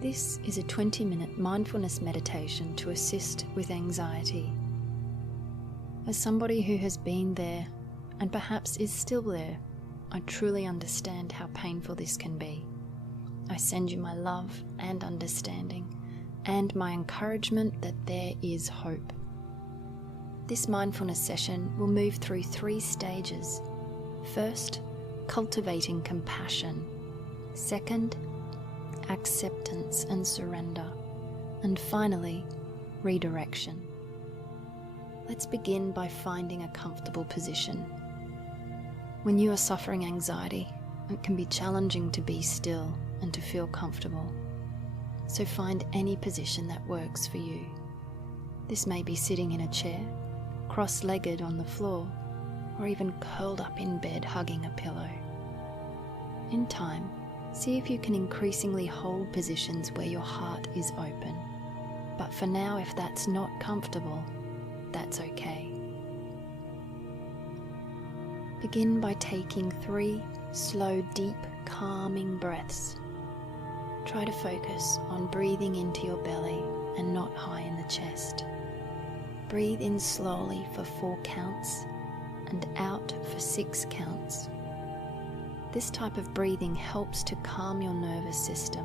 This is a 20-minute mindfulness meditation to assist with anxiety. As somebody who has been there and perhaps is still there, I truly understand how painful this can be. I send you my love and understanding and my encouragement that there is hope. This mindfulness session will move through 3 stages. First, cultivating compassion. Second, acceptance and surrender. And finally, redirection. Let's begin by finding a comfortable position. When you are suffering anxiety, it can be challenging to be still and to feel comfortable. So find any position that works for you. This may be sitting in a chair, cross-legged on the floor, or even curled up in bed hugging a pillow. In time, see if you can increasingly hold positions where your heart is open. But for now, if that's not comfortable, that's okay. Begin by taking 3 slow, deep, calming breaths. Try to focus on breathing into your belly and not high in the chest. Breathe in slowly for 4 counts and out for 6 counts. This type of breathing helps to calm your nervous system.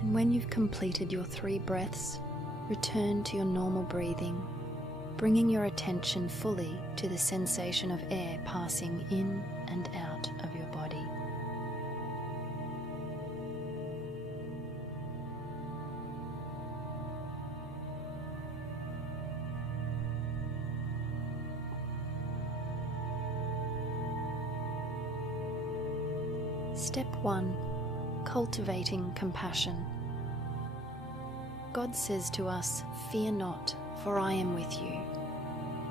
And when you've completed your 3 breaths, return to your normal breathing, bringing your attention fully to the sensation of air passing in and out of your body. Step 1. Cultivating compassion. God says to us, "Fear not, for I am with you."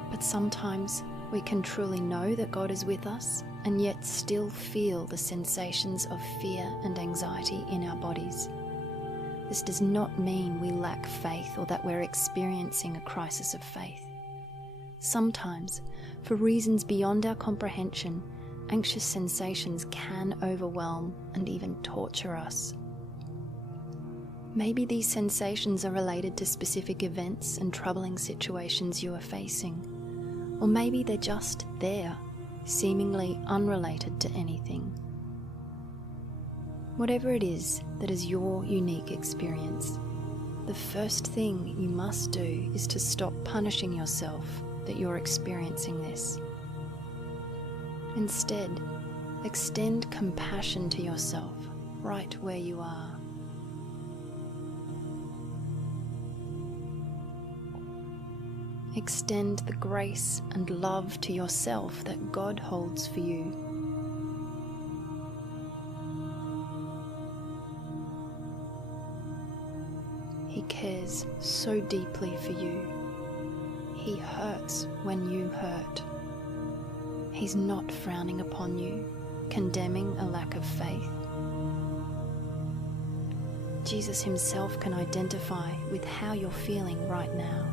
But sometimes we can truly know that God is with us and yet still feel the sensations of fear and anxiety in our bodies. This does not mean we lack faith or that we're experiencing a crisis of faith. Sometimes, for reasons beyond our comprehension, anxious sensations can overwhelm and even torture us. Maybe these sensations are related to specific events and troubling situations you are facing, or maybe they're just there, seemingly unrelated to anything. Whatever it is that is your unique experience, the first thing you must do is to stop punishing yourself that you're experiencing this. Instead, extend compassion to yourself right where you are. Extend the grace and love to yourself that God holds for you. He cares so deeply for you. He hurts when you hurt. He's not frowning upon you, condemning a lack of faith. Jesus himself can identify with how you're feeling right now.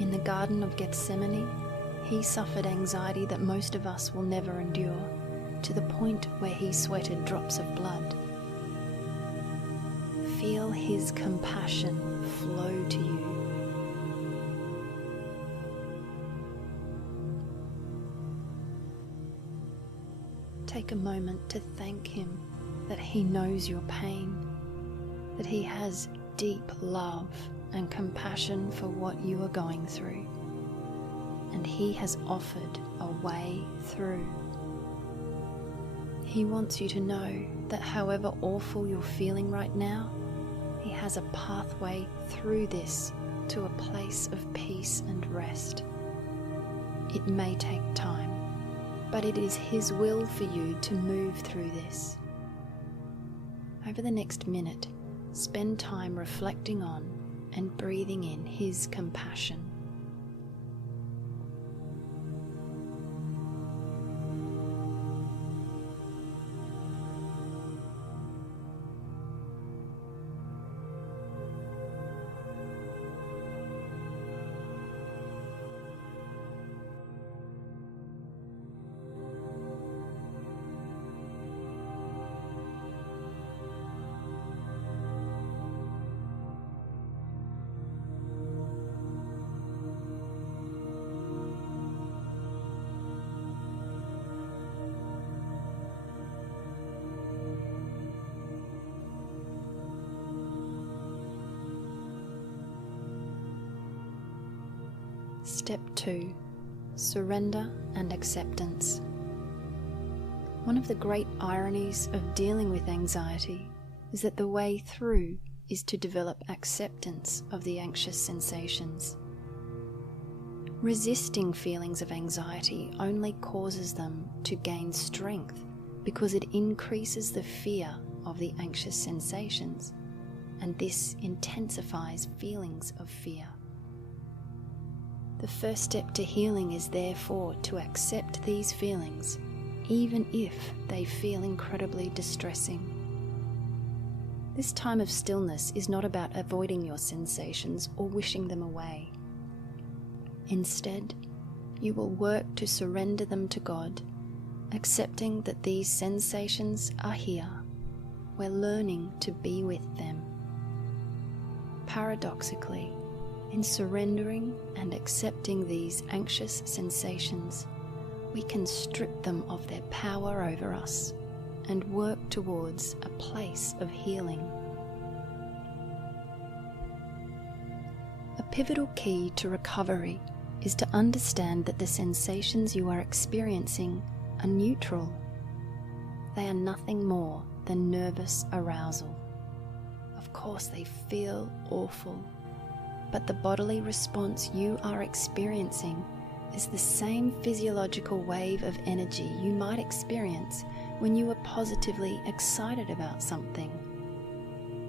In the Garden of Gethsemane, he suffered anxiety that most of us will never endure, to the point where he sweated drops of blood. Feel his compassion flow to you. Take a moment to thank him that he knows your pain, that he has deep love and compassion for what you are going through, and he has offered a way through. He wants you to know that however awful you're feeling right now, he has a pathway through this to a place of peace and rest. It may take time, but it is his will for you to move through this. Over the next minute, spend time reflecting on and breathing in His compassion. Step 2. Surrender and acceptance. One of the great ironies of dealing with anxiety is that the way through is to develop acceptance of the anxious sensations. Resisting feelings of anxiety only causes them to gain strength because it increases the fear of the anxious sensations, and this intensifies feelings of fear. The first step to healing is therefore to accept these feelings, even if they feel incredibly distressing. This time of stillness is not about avoiding your sensations or wishing them away. Instead, you will work to surrender them to God, accepting that these sensations are here. We're learning to be with them. Paradoxically, in surrendering and accepting these anxious sensations, we can strip them of their power over us and work towards a place of healing. A pivotal key to recovery is to understand that the sensations you are experiencing are neutral. They are nothing more than nervous arousal. Of course, they feel awful, but the bodily response you are experiencing is the same physiological wave of energy you might experience when you are positively excited about something.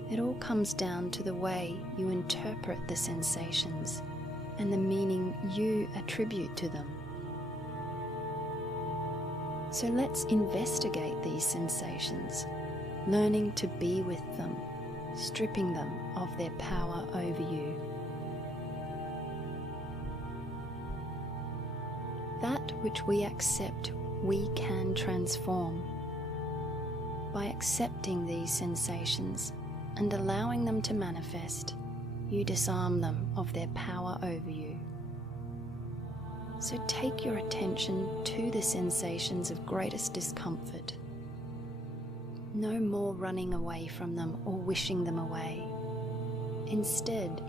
It all comes down to the way you interpret the sensations and the meaning you attribute to them. So let's investigate these sensations, learning to be with them, stripping them of their power over you. That which we accept, we can transform. By accepting these sensations and allowing them to manifest, you disarm them of their power over you. So take your attention to the sensations of greatest discomfort. No more running away from them or wishing them away. Instead,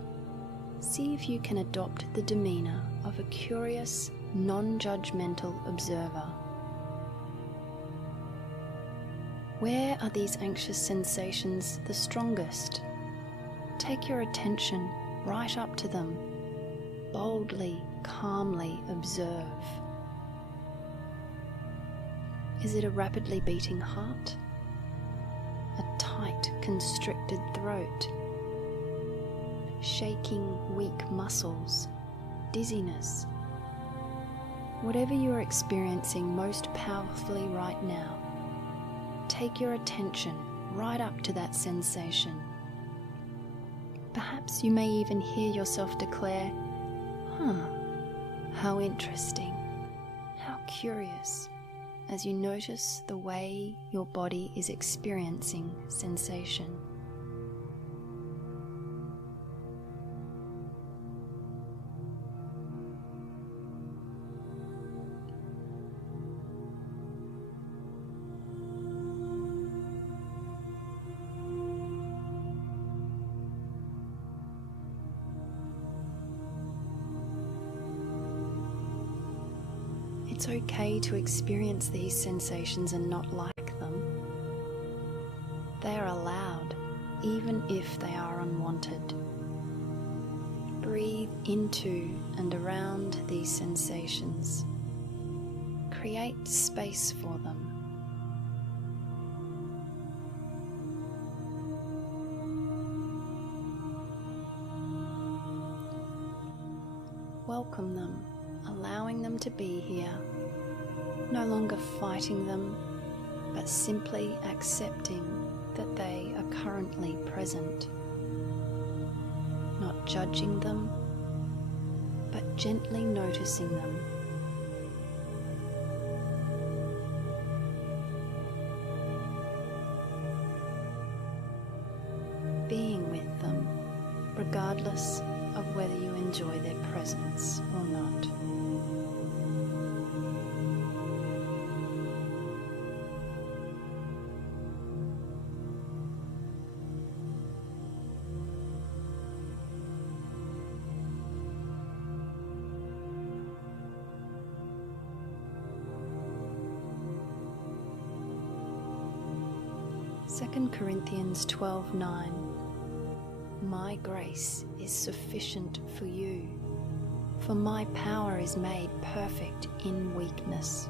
see if you can adopt the demeanor of a curious, non-judgmental observer. Where are these anxious sensations the strongest? Take your attention right up to them. Boldly, calmly observe. Is it a rapidly beating heart? A tight, constricted throat? Shaking, weak muscles? Dizziness? Whatever you are experiencing most powerfully right now, take your attention right up to that sensation. Perhaps you may even hear yourself declare, how interesting, how curious, as you notice the way your body is experiencing sensation. It's okay to experience these sensations and not like them. They are allowed, even if they are unwanted. Breathe into and around these sensations. Create space for them. welcome them, allowing them to be here, no longer fighting them, but simply accepting that they are currently present. Not judging them, but gently noticing them. Being with them, regardless of whether you enjoy their presence or not. Second Corinthians 12:9. My grace is sufficient for you, for my power is made perfect in weakness.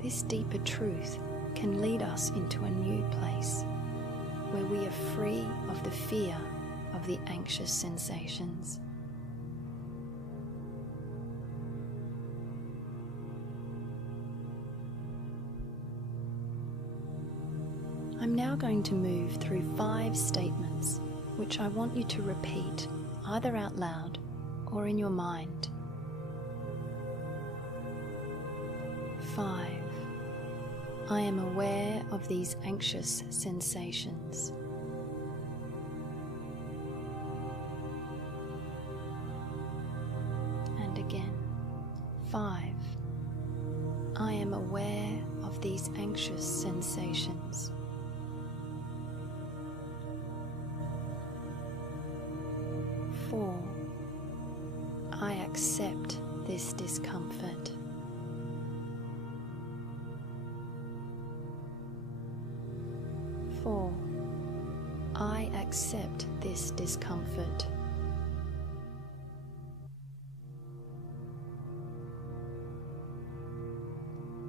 This deeper truth can lead us into a new place where we are free of the fear of the anxious sensations. I'm now going to move through 5 statements which I want you to repeat either out loud or in your mind. 5. I am aware of these anxious sensations. 5. I am aware of these anxious sensations. 4. I accept this discomfort. 4. I accept this discomfort.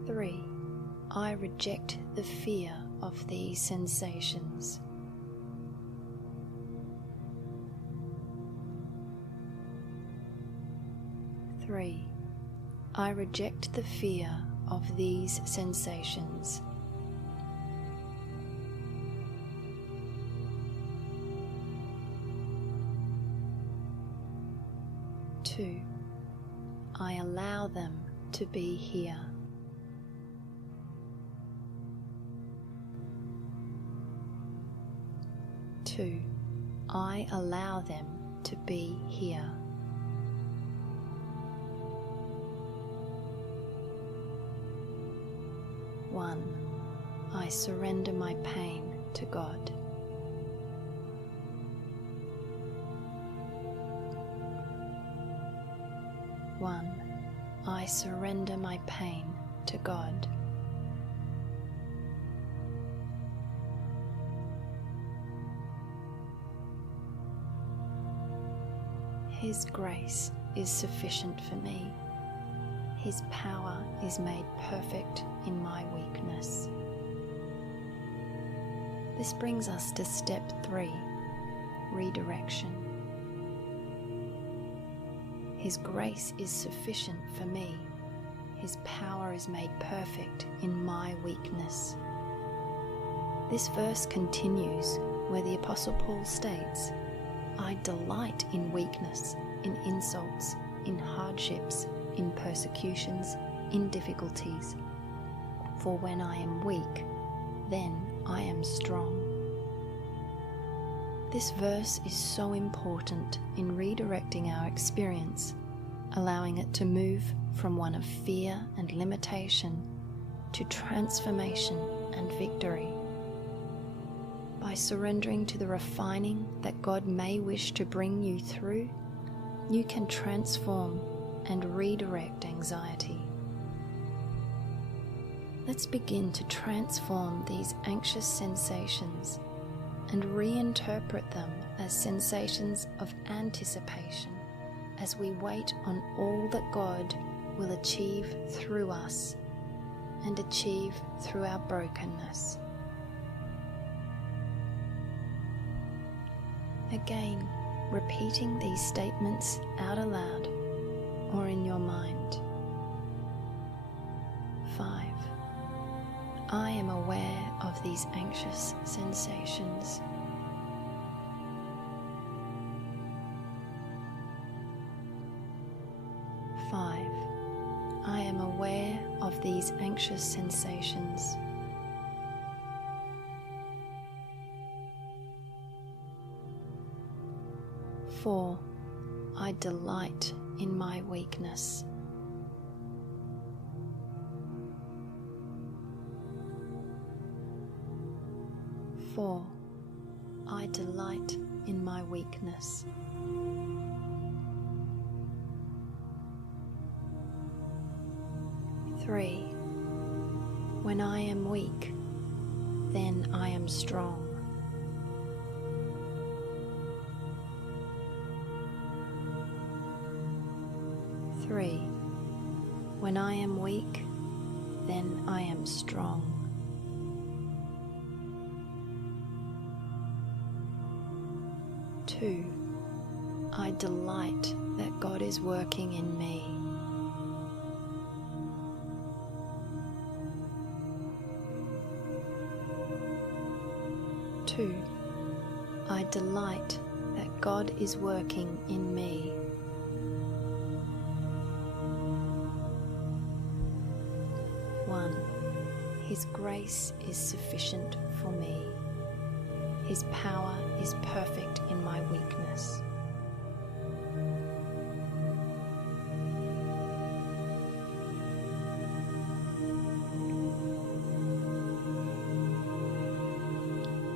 3. I reject the fear of these sensations. 3. I reject the fear of these sensations. 2. I allow them to be here. 2. I allow them to be here. 1. I surrender my pain to God. 1. I surrender my pain to God. 2. His grace is sufficient for me. His power is made perfect in my weakness. This brings us to step 3, redirection. His grace is sufficient for me. His power is made perfect in my weakness. This verse continues where the Apostle Paul states, I delight in weakness, in insults, in hardships, in persecutions, in difficulties. For when I am weak, then I am strong. This verse is so important in redirecting our experience, allowing it to move from one of fear and limitation to transformation and victory. By surrendering to the refining that God may wish to bring you through, you can transform and redirect anxiety. Let's begin to transform these anxious sensations and reinterpret them as sensations of anticipation as we wait on all that God will achieve through us and achieve through our brokenness. Again, repeating these statements out aloud or in your mind. 5. I am aware of these anxious sensations. 5. I am aware of these anxious sensations. 4. I delight in my weakness. 4. I delight in my weakness. 3. When I am weak, then I am strong. 3. When I am weak, then I am strong. 2. I delight that God is working in me. 2. I delight that God is working in me. 1. His grace is sufficient for me. His power is perfect in my weakness.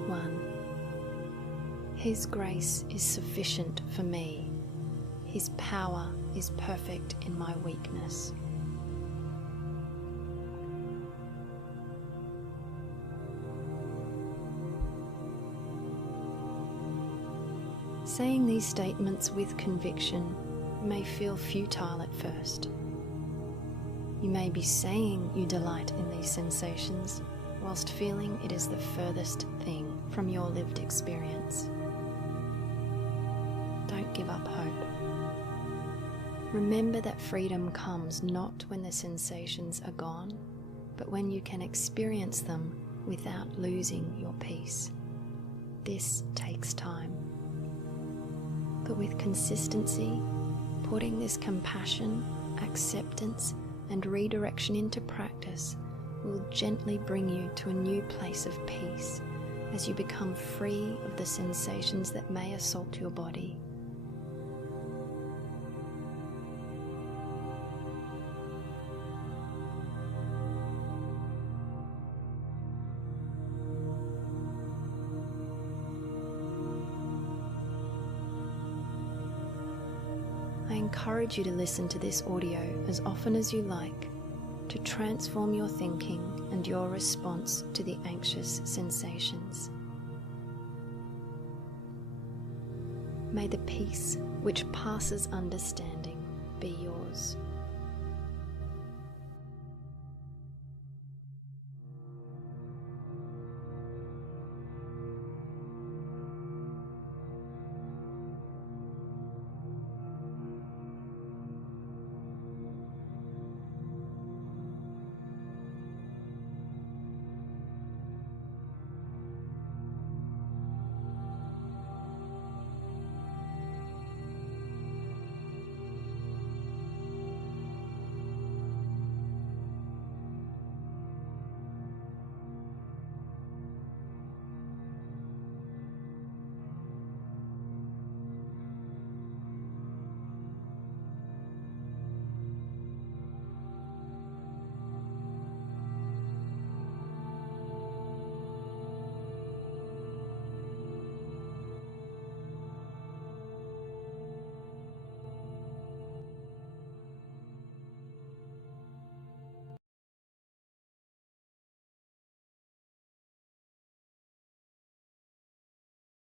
1. His grace is sufficient for me. His power is perfect in my weakness. Saying these statements with conviction may feel futile at first. You may be saying you delight in these sensations whilst feeling it is the furthest thing from your lived experience. Don't give up hope. Remember that freedom comes not when the sensations are gone, but when you can experience them without losing your peace. This takes time. But with consistency, putting this compassion, acceptance, and redirection into practice will gently bring you to a new place of peace as you become free of the sensations that may assault your body. I encourage you to listen to this audio as often as you like to transform your thinking and your response to the anxious sensations. May the peace which passes understanding be yours.